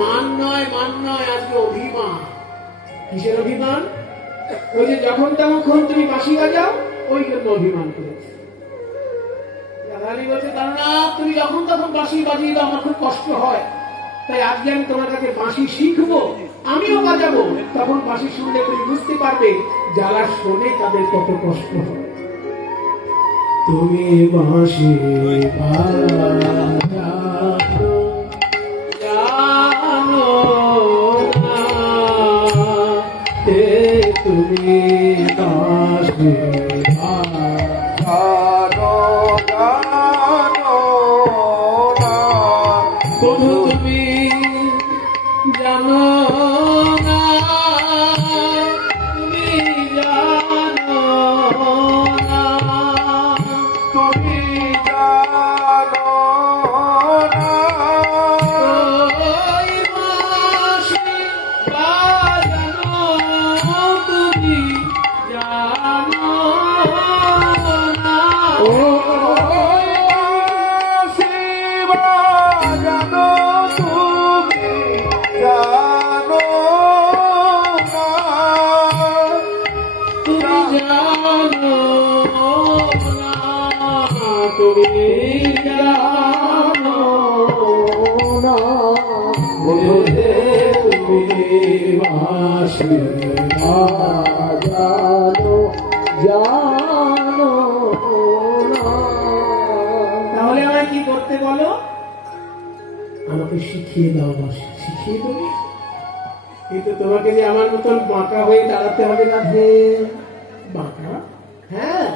মান নয়, আজকে অভিমান। কিসের অভিমান? ওই যে যখন তখন তুমি বাঁশি বাজাও, ওই জন্য অভিমান করেছে। রাধারানী বলছে, দাঁড়া, তুমি যখন তখন বাঁশি বাজিয়ে দাও, আমার খুব কষ্ট হয়, তাই আজকে আমি তোমার কাছে বাঁশি শিখবো, আমিও বাজাবো। তখন বাঁশি শুনলে তুমি বুঝতে পারবে যারা শোনে তাদের কত কষ্ট হয়। তুমি বাঁশি বাজাও জানো না, তুমি বাঁশি বাজাও জানো না, তুমি জানো না, তুমি জানো না, তুমি জানো না, ওই বাঁশি বাজানো তুমি জানো না, ওই বাঁশি বাজানো তুমি জানো না, তুমি জানো না, তুমি জানো না, তুমি বাঁশি বাজানো জানো না। তাহলে আমায় কি করতে বলো? আমাকে শিখিয়ে দাও বাঁশি, শিখিয়ে দেবে। কিন্তু তোমাকে যে আমার মতন বাঁকা হয়ে দাঁড়াতে হবে না। হে বাঁকা, হ্যাঁ,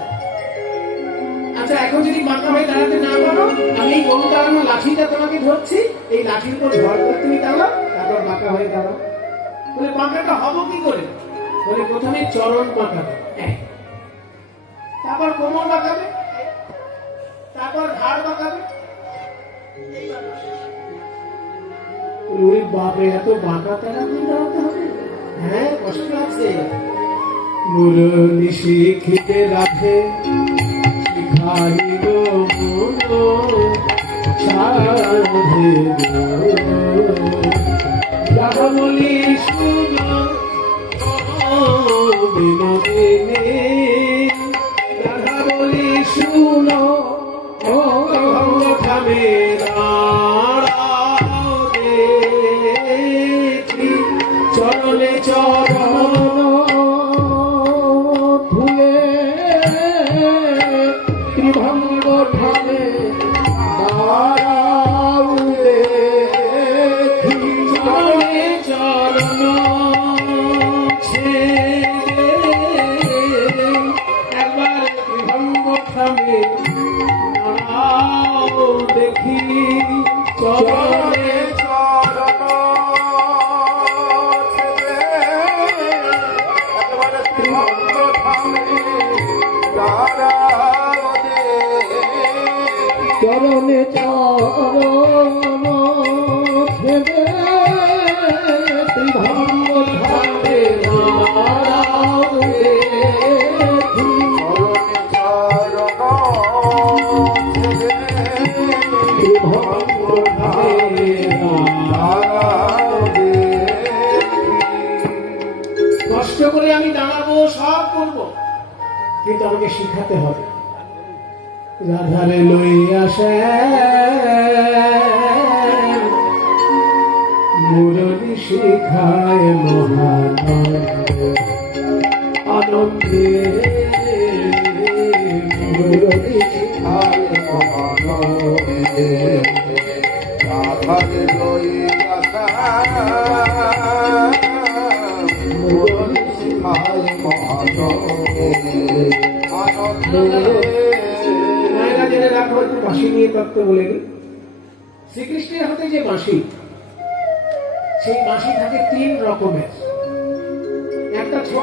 আচ্ছা, এখন যদি বাঁকা হয়ে দাঁড়াতে না পারো, আমি এই গরু দাঁড়ানো লাঠিটা তোমাকে ধরছি, এই লাঠির উপর ভর করে তুমি দাঁড়াও, তারপর বাঁকা হয়ে দাঁড়াও। বলে বাঁকাটা হবো কি করে? বলে প্রথমে চরণ বাঁকাবে, তারপর কোমর বাঁকাবে, তারপর ঘাড় বাঁকাবে। ওই বাপরে, এত বাঁকা তারা দাঁড়াতে হবে? হ্যাঁ, কষ্ট আছে। মুরলি শিখিতে রাধে শিখাইল সাধে যাহা বলি শুনো বিনোদিনী, যাহা বলি শুনো থামে চরণে চরণ ধুলে ত্রিভঙ্গ ঠালে দাঁড়াউলে, চরণে চরণ একবার ত্রিভঙ্গ থামে দাঁড়াও দেখি, চরণে চরণ চরণে চরণ ছেড়ে ত্রিভঙ্গ ধারে দাঁড়াও দেখি, চরণে চরণ ছেড়ে ত্রিভঙ্গ ধারে দাঁড়াও দেখি। কষ্ট করে আমি দাঁড়াবো, সব করবো, কিন্তু আমাকে শিখাতে হবে। রাধারে লইয়া সে মুরলি শিখায় মহানন্দে আনন্দে, মুরলি শিখায় মহানন্দে, রাধারে লইয়া মুরলি শিখায় মহানন্দে আনন্দে। বাঁশি নিয়ে তত্ত্ব বলে নি। শ্রীকৃষ্ণের হাতে যে বাঁশি, সেই বাঁশি থাকে 3 রকমের। একটা ছোট